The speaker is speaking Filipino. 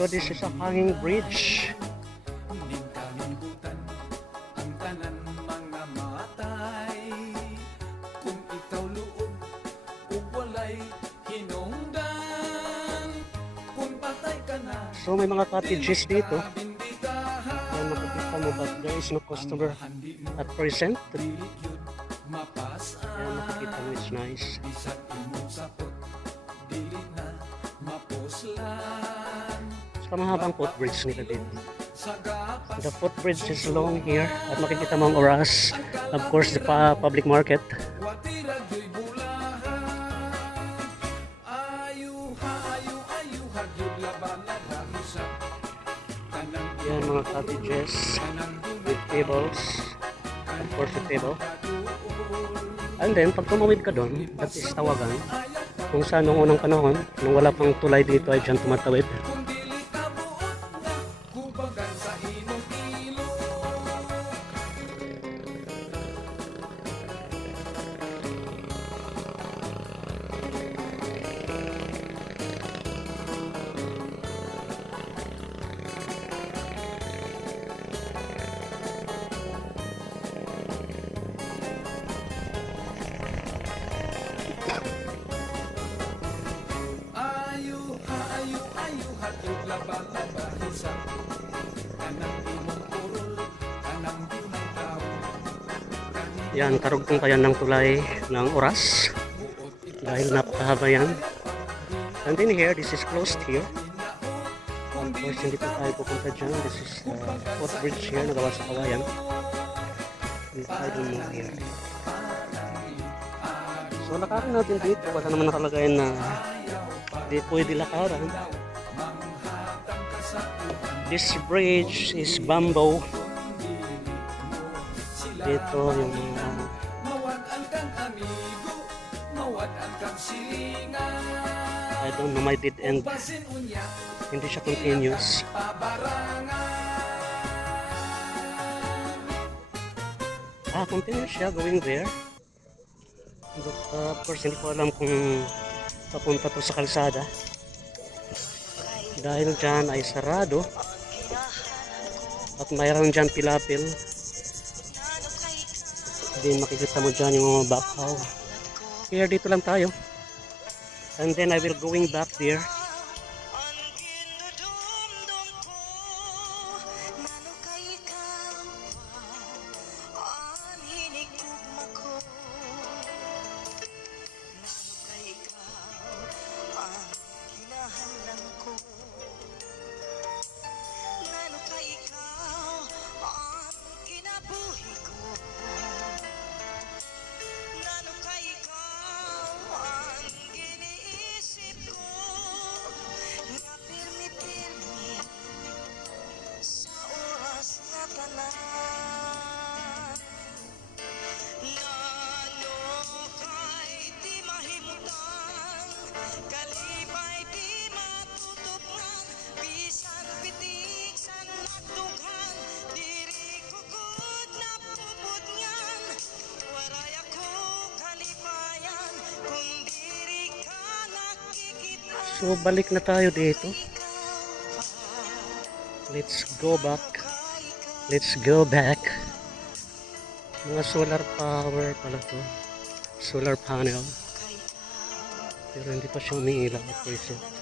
So this is a hanging bridge. So may mga cottages dito. Yan makikita mo, but there is no customer at present. Yan makikita mo, it's nice. So mahabang footbridge nila dito. The footbridge is long here. At makikita mo ang oras. Of course, the public market. Yan mga cottages with tables, of course the table. And then pag tumawid ka doon, that is Tawagan, kung saan nung unang panahon, nung wala pang tulay dito ay dyan tumatawid. Yan, karugtong pa yan ng tulay ng oras dahil napakahaba yan. And then here, this is closed here. Of course, hindi pa tayo pupunta dyan. This is footbridge here, nagawa sa kawayan. I don't know here. So lakarin natin dito, wala naman nakalagay na di pwede lakaran. This bridge is bamboo. Dito yung I don't know, my dead end. Hindi siya continuous. Continuous siya going there. But of course hindi ko alam kung papunta to sa kalsada. Dahil dyan ay sarado. At mayroon dyan pilapil. Then makikita mo dyan yung mga backhow. Here dito lang tayo. And then I will going back there. So balik na tayo dito. Let's go back. Let's go back. Mga solar power pala to. Solar panel. Pero hindi pa siya umiilaw at present.